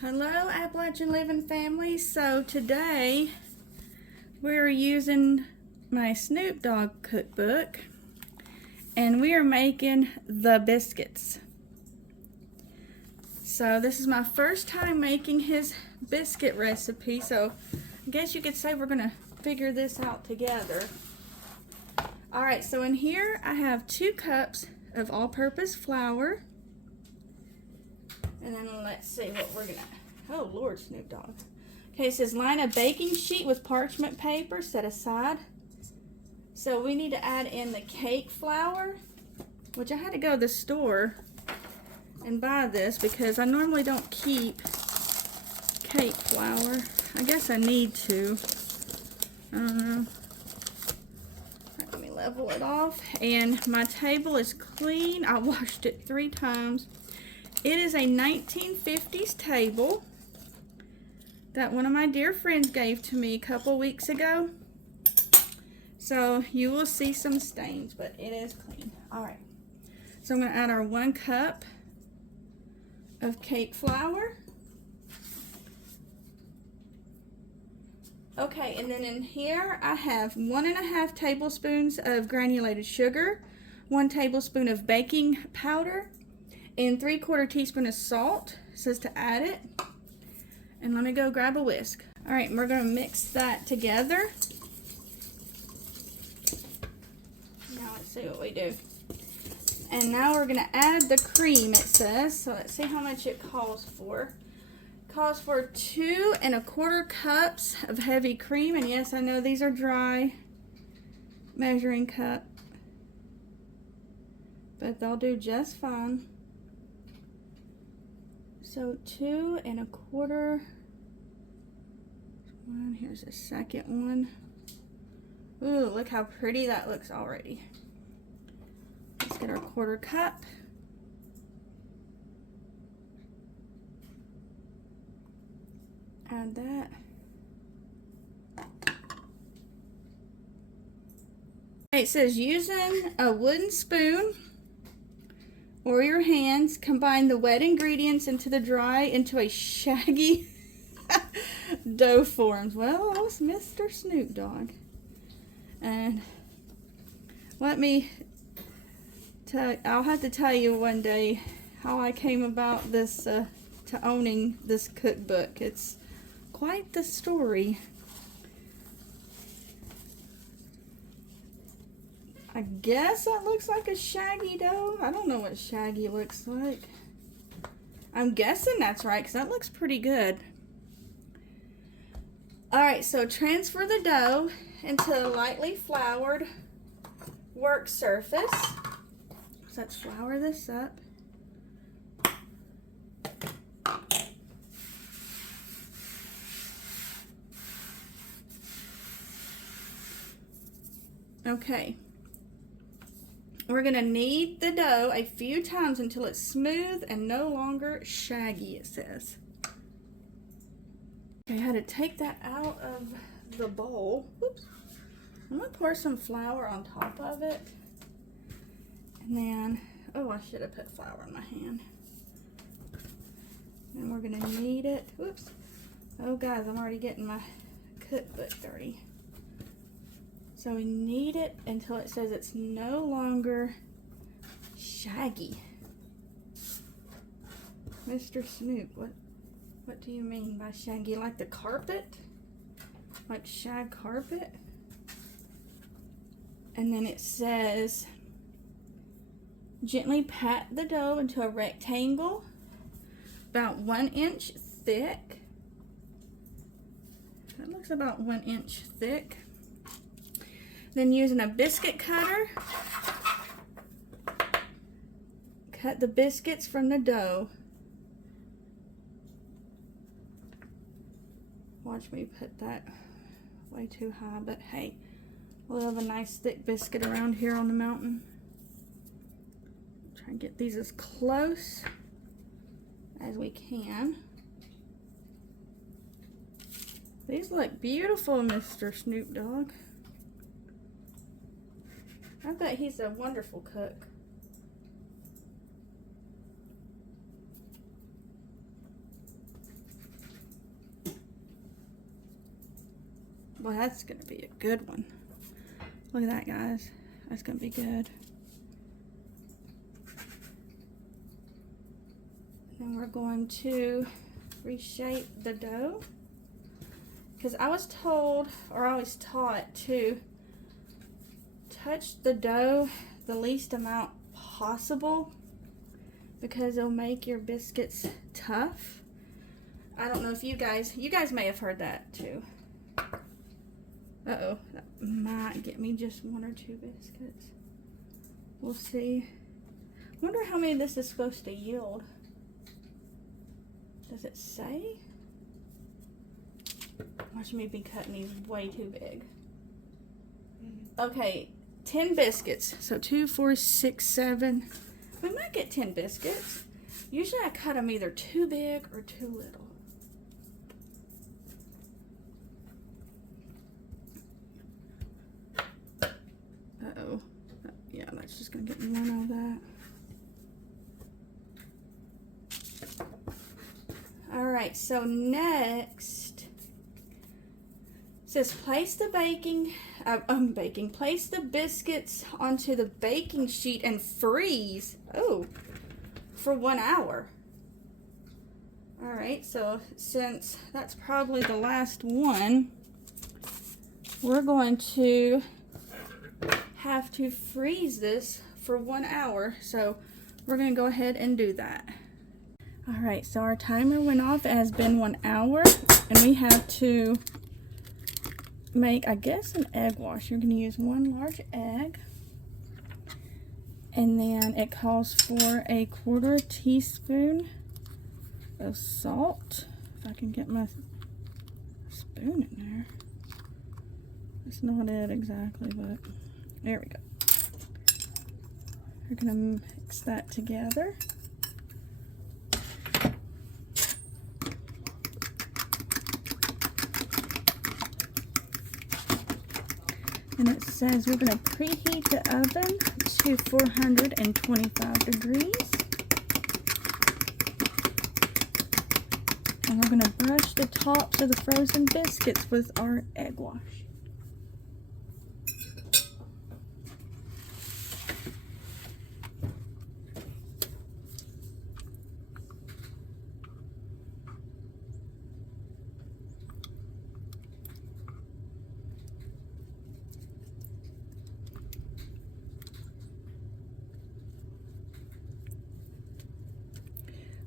Hello Appalachian Living family. So today we're using my Snoop Dogg cookbook and we are making the biscuits. So this is my first time making his biscuit recipe, so I guess you could say we're gonna figure this out together. Alright, so in here I have 2 cups of all-purpose flour. And then let's see what we're gonna, oh Lord, Snoop Dogg. Okay, it says line a baking sheet with parchment paper set aside. So we need to add in the cake flour, which I had to go to the store and buy this because I normally don't keep cake flour. I guess I need to. I don't know. Let me level it off. And my table is clean. I washed it 3 times. It is a 1950s table that one of my dear friends gave to me a couple weeks ago. So you will see some stains, but it is clean. Alright, so I'm going to add our 1 cup of cake flour. Okay, and then in here I have 1½ tablespoons of granulated sugar, 1 tablespoon of baking powder, and 3/4 teaspoon of salt. It says to add it. And let me go grab a whisk. Alright, we're going to mix that together. Now let's see what we do. And now we're going to add the cream, it says. So let's see how much it calls for. It calls for 2¼ cups of heavy cream. And yes, I know these are dry measuring cup, but they'll do just fine. So 2¼ one. Here's the second one. Ooh, look how pretty that looks already. Let's get our 1/4 cup. Add that. It says using a wooden spoon or your hands, combine the wet ingredients into the dry into a shaggy dough forms. Well, that was Mr. Snoop Dogg. And let me tell, I'll have to tell you one day how I came about this, to owning this cookbook. It's quite the story. I guess that looks like a shaggy dough. I don't know what shaggy looks like. I'm guessing that's right because that looks pretty good. Alright, so transfer the dough into a lightly floured work surface. So let's flour this up. Okay. We're going to knead the dough a few times until it's smooth and no longer shaggy, it says. I had to take that out of the bowl. Oops. I'm going to pour some flour on top of it. And then, oh, I should have put flour in my hand. And we're going to knead it. Whoops. Oh, guys, I'm already getting my cookbook dirty. So we knead it until it says it's no longer shaggy. Mr. Snoop, what do you mean by shaggy? Like the carpet? Like shag carpet? And then it says, gently pat the dough into a rectangle about 1 inch thick. That looks about 1 inch thick. Then using a biscuit cutter, cut the biscuits from the dough. Watch me put that way too high, but hey, we'll have a nice thick biscuit around here on the mountain. Try and get these as close as we can. These look beautiful, Mr. Snoop Dogg. I bet he's a wonderful cook. Well, that's gonna be a good one. Look at that, guys. That's gonna be good. Then we're going to reshape the dough, because I was told, or I was taught, to touch the dough the least amount possible because it'll make your biscuits tough. I don't know if you guys may have heard that too. Uh-oh, that might get me just 1 or 2 biscuits. We'll see. Wonder how many this is supposed to yield. Does it say? Watch me be cutting these way too big. Okay, 10 biscuits. So 2, 4, 6, 7. We might get 10 biscuits. Usually I cut them either too big or too little. Uh-oh. Yeah, that's just gonna get one of that. Alright, so next it says place the place the biscuits onto the baking sheet and freeze. Oh, for 1 hour. Alright, so since that's probably the last one, we're going to have to freeze this for 1 hour. So we're going to go ahead and do that. Alright, so our timer went off. It has been 1 hour, and we have to make, I guess, an egg wash. You're going to use 1 large egg, and then it calls for a 1/4 teaspoon of salt. If I can get my spoon in there. That's not it exactly, but there we go. We're going to mix that together. And it says we're going to preheat the oven to 425 degrees. And we're going to brush the tops of the frozen biscuits with our egg wash.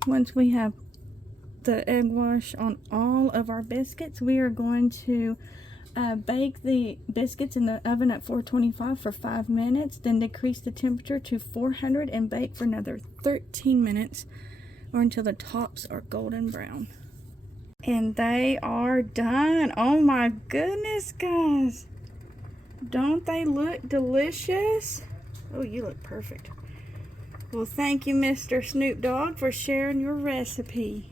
Once we have the egg wash on all of our biscuits, we are going to bake the biscuits in the oven at 425 for 5 minutes, then decrease the temperature to 400 and bake for another 13 minutes or until the tops are golden brown. And they are done. Oh my goodness, guys. Don't they look delicious? Oh, you look perfect. Well, thank you, Mr. Snoop Dogg, for sharing your recipe.